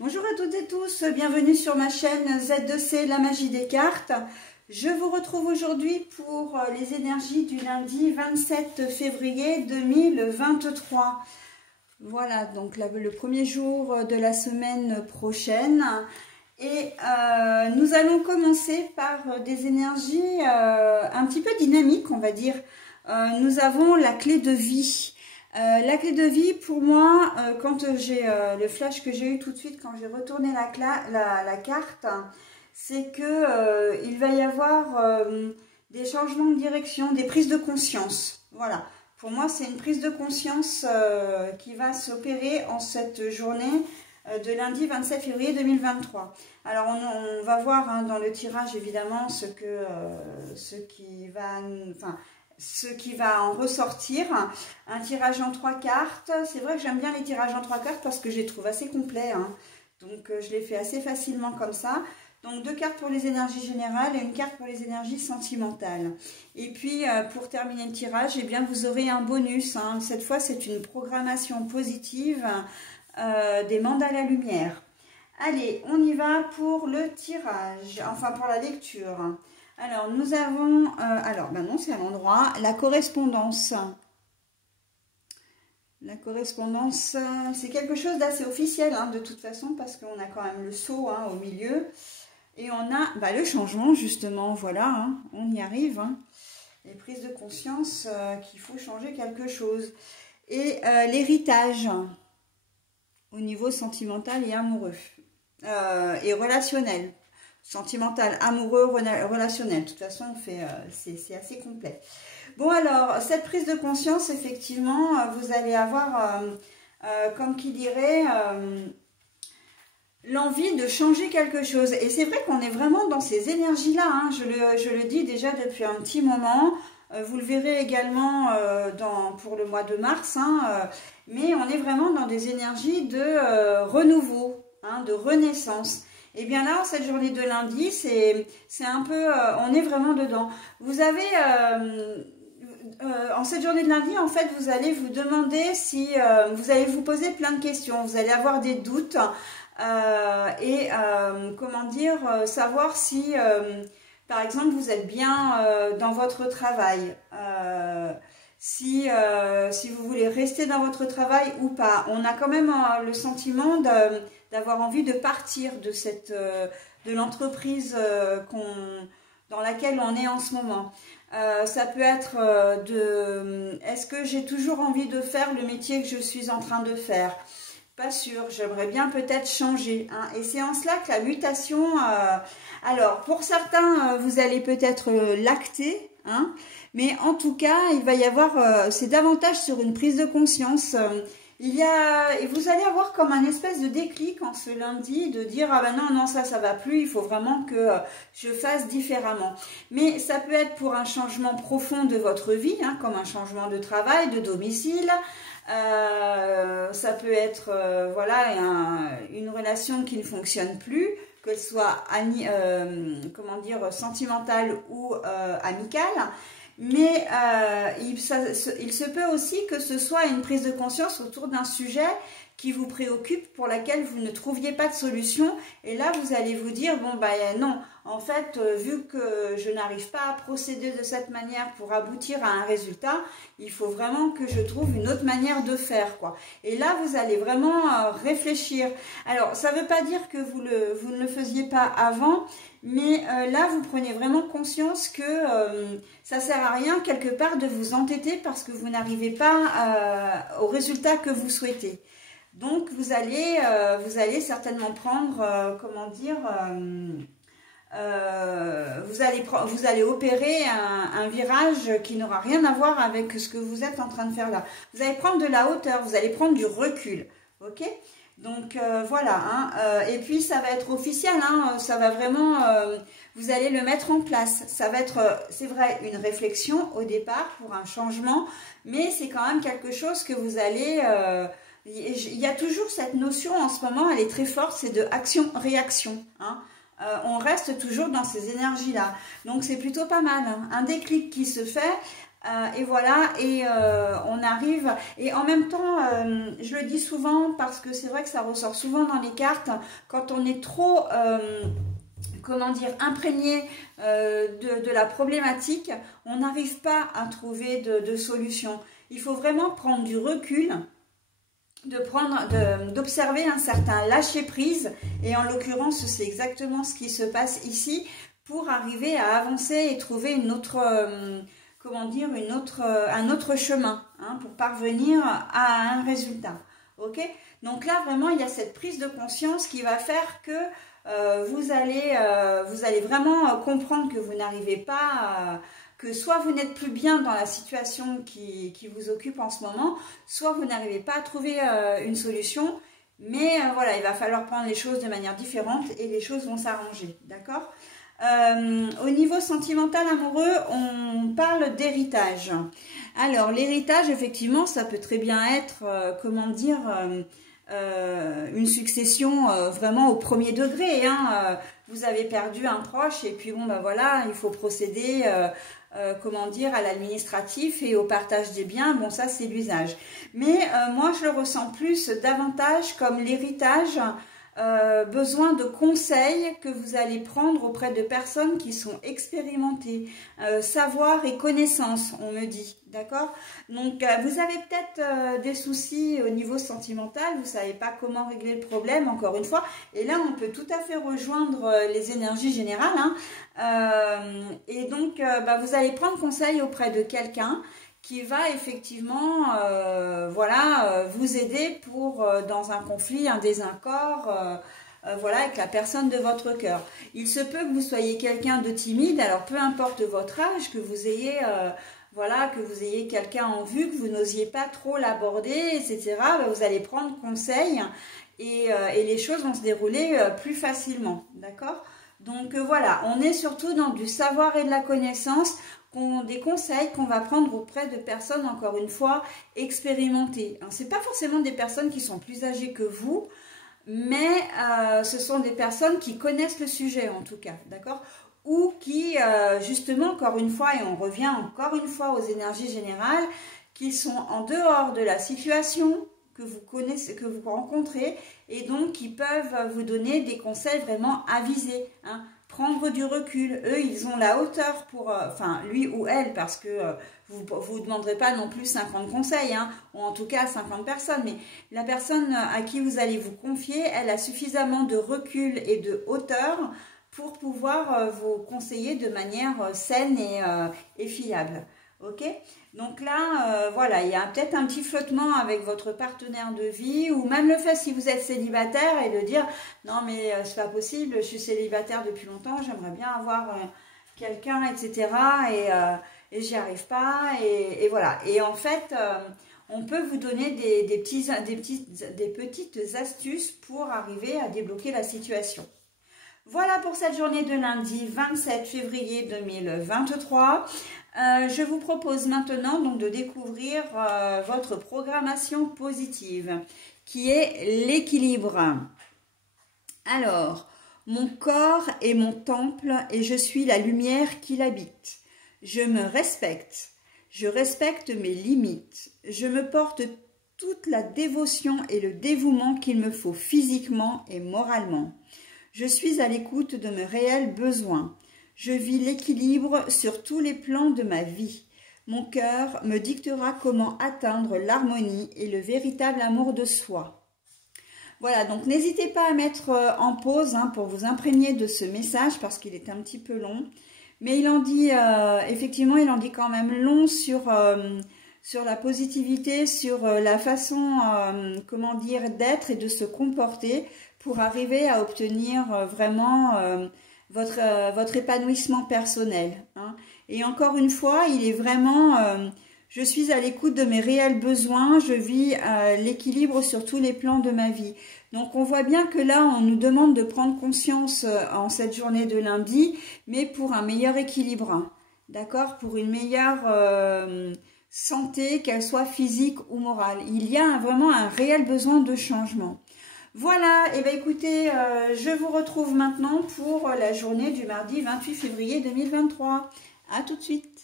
Bonjour à toutes et tous, bienvenue sur ma chaîne Z2C, la magie des cartes. Je vous retrouve aujourd'hui pour les énergies du lundi 27 février 2023. Voilà, donc le premier jour de la semaine prochaine. Et nous allons commencer par des énergies un petit peu dynamiques, on va dire. Nous avons la clé de vie. La clé de vie, pour moi, quand j'ai le flash que j'ai eu tout de suite quand j'ai retourné la carte, c'est que il va y avoir des changements de direction, des prises de conscience. Voilà. Pour moi, c'est une prise de conscience qui va s'opérer en cette journée de lundi 27 février 2023. Alors, on va voir dans le tirage, évidemment, ce qui va en ressortir. Un tirage en 3 cartes. C'est vrai que j'aime bien les tirages en 3 cartes parce que je les trouve assez complets. Donc, je les fais assez facilement comme ça. Donc, 2 cartes pour les énergies générales et une carte pour les énergies sentimentales. Et puis, pour terminer le tirage, eh bien, vous aurez un bonus. Cette fois, c'est une programmation positive des mandats à la lumière. Allez, on y va pour le tirage, enfin pour la lecture. Alors, nous avons, non, c'est à l'endroit, la correspondance. La correspondance, c'est quelque chose d'assez officiel, de toute façon, parce qu'on a quand même le sceau au milieu. Et on a le changement, justement, voilà, on y arrive. Les prises de conscience qu'il faut changer quelque chose. Et l'héritage, au niveau sentimental et amoureux, et relationnel. Sentimental, amoureux, relationnel. De toute façon, c'est assez complet. Bon, alors, cette prise de conscience, effectivement, vous allez avoir, comme qui dirait, l'envie de changer quelque chose. Et c'est vrai qu'on est vraiment dans ces énergies-là. Je le dis déjà depuis un petit moment. Vous le verrez également pour le mois de mars. Mais on est vraiment dans des énergies de renouveau, de renaissance. Et bien là, cette journée de lundi, c'est un peu, on est vraiment dedans. Vous avez, en cette journée de lundi, en fait, vous allez vous demander si, vous allez vous poser plein de questions, vous allez avoir des doutes comment dire, savoir si, par exemple, vous êtes bien dans votre travail, si vous voulez rester dans votre travail ou pas. On a quand même le sentiment d'avoir envie de partir de l'entreprise dans laquelle on est en ce moment. Ça peut être est-ce que j'ai toujours envie de faire le métier que je suis en train de faire? Pas sûr, j'aimerais bien peut-être changer. Et c'est en cela que la mutation... alors, pour certains, vous allez peut-être l'acter, mais en tout cas, il va y avoir... c'est davantage sur une prise de conscience. Et vous allez avoir comme un espèce de déclic en ce lundi, de dire « Ah ben non, ça va plus, il faut vraiment que je fasse différemment. » Mais ça peut être pour un changement profond de votre vie, comme un changement de travail, de domicile. Ça peut être une relation qui ne fonctionne plus, qu'elle soit sentimentale ou amicale. Mais il se peut aussi que ce soit une prise de conscience autour d'un sujet qui vous préoccupe, pour laquelle vous ne trouviez pas de solution. Et là, vous allez vous dire, non, en fait, vu que je n'arrive pas à procéder de cette manière pour aboutir à un résultat, il faut vraiment que je trouve une autre manière de faire, quoi. Et là, vous allez vraiment réfléchir. Alors, ça ne veut pas dire que vous ne le faisiez pas avant, mais là, vous prenez vraiment conscience que ça ne sert à rien, quelque part, de vous entêter parce que vous n'arrivez pas au résultat que vous souhaitez. Donc, vous allez certainement prendre, vous allez opérer un virage qui n'aura rien à voir avec ce que vous êtes en train de faire là. Vous allez prendre de la hauteur, vous allez prendre du recul, ok? Donc, voilà, et puis ça va être officiel, ça va vraiment, vous allez le mettre en place. Ça va être, c'est vrai, une réflexion au départ pour un changement, mais c'est quand même quelque chose que vous allez... il y a toujours cette notion en ce moment, elle est très forte, c'est de action-réaction. On reste toujours dans ces énergies-là. Donc c'est plutôt pas mal. Un déclic qui se fait, Et voilà, et on arrive, et en même temps, je le dis souvent parce que c'est vrai que ça ressort souvent dans les cartes, quand on est trop, comment dire, imprégné de la problématique, on n'arrive pas à trouver de solution. Il faut vraiment prendre du recul, d'observer un certain lâcher-prise, et en l'occurrence, c'est exactement ce qui se passe ici, pour arriver à avancer et trouver une autre... comment dire, un autre chemin, hein, pour parvenir à un résultat. Ok? Donc là, vraiment, il y a cette prise de conscience qui va faire que vous allez vraiment comprendre que vous n'arrivez pas, que soit vous n'êtes plus bien dans la situation qui vous occupe en ce moment, soit vous n'arrivez pas à trouver une solution, mais voilà, il va falloir prendre les choses de manière différente et les choses vont s'arranger, d'accord ? Au niveau sentimental amoureux, on parle d'héritage. Alors l'héritage, effectivement, ça peut très bien être, comment dire, une succession vraiment au premier degré, hein. Vous avez perdu un proche et puis bon ben voilà, il faut procéder, comment dire, à l'administratif et au partage des biens. Bon, ça c'est l'usage. Mais moi je le ressens plus davantage comme l'héritage. Besoin de conseils que vous allez prendre auprès de personnes qui sont expérimentées, savoir et connaissance, on me dit, d'accord? Donc vous avez peut-être des soucis au niveau sentimental, vous ne savez pas comment régler le problème, encore une fois, et là on peut tout à fait rejoindre les énergies générales, hein. Et donc vous allez prendre conseil auprès de quelqu'un qui va effectivement voilà, vous aider pour dans un conflit, un désaccord, voilà, avec la personne de votre cœur. Il se peut que vous soyez quelqu'un de timide, alors peu importe votre âge, que vous ayez voilà, que vous ayez quelqu'un en vue, que vous n'osiez pas trop l'aborder, etc. Vous allez prendre conseil et les choses vont se dérouler plus facilement, d'accord? Donc voilà, on est surtout dans du savoir et de la connaissance, des conseils qu'on va prendre auprès de personnes, encore une fois, expérimentées. Ce n'est pas forcément des personnes qui sont plus âgées que vous, mais ce sont des personnes qui connaissent le sujet en tout cas, d'accord? Ou qui, justement, encore une fois, et on revient encore une fois aux énergies générales, qui sont en dehors de la situation que vous connaissez, que vous rencontrez, et donc qui peuvent vous donner des conseils vraiment avisés, hein. Prendre du recul. Eux, ils ont la hauteur pour... enfin, lui ou elle, parce que vous ne demanderez pas non plus 50 conseils, hein, ou en tout cas 50 personnes, mais la personne à qui vous allez vous confier, elle a suffisamment de recul et de hauteur pour pouvoir vous conseiller de manière saine et fiable. Ok? Donc là, voilà, il y a peut-être un petit flottement avec votre partenaire de vie, ou même le fait si vous êtes célibataire et de dire non mais c'est pas possible, je suis célibataire depuis longtemps, j'aimerais bien avoir quelqu'un, etc. Et j'y arrive pas, et voilà. Et en fait, on peut vous donner des petites astuces pour arriver à débloquer la situation. Voilà pour cette journée de lundi 27 février 2023. Je vous propose maintenant donc de découvrir votre programmation positive, qui est l'équilibre. Alors, mon corps est mon temple et je suis la lumière qui l'habite. Je me respecte, je respecte mes limites, je me porte toute la dévotion et le dévouement qu'il me faut physiquement et moralement. Je suis à l'écoute de mes réels besoins. Je vis l'équilibre sur tous les plans de ma vie. Mon cœur me dictera comment atteindre l'harmonie et le véritable amour de soi. Voilà, donc n'hésitez pas à mettre en pause pour vous imprégner de ce message parce qu'il est un petit peu long. Mais il en dit, effectivement, il en dit quand même long sur la positivité, sur la façon, comment dire, d'être et de se comporter pour arriver à obtenir vraiment votre épanouissement personnel, hein. Et encore une fois, il est vraiment, je suis à l'écoute de mes réels besoins, je vis l'équilibre sur tous les plans de ma vie. Donc on voit bien que là, on nous demande de prendre conscience en cette journée de lundi, mais pour un meilleur équilibre, hein, d'accord, pour une meilleure santé, qu'elle soit physique ou morale. Il y a vraiment un réel besoin de changement. Voilà, et bien écoutez, je vous retrouve maintenant pour la journée du mardi 28 février 2023. À tout de suite.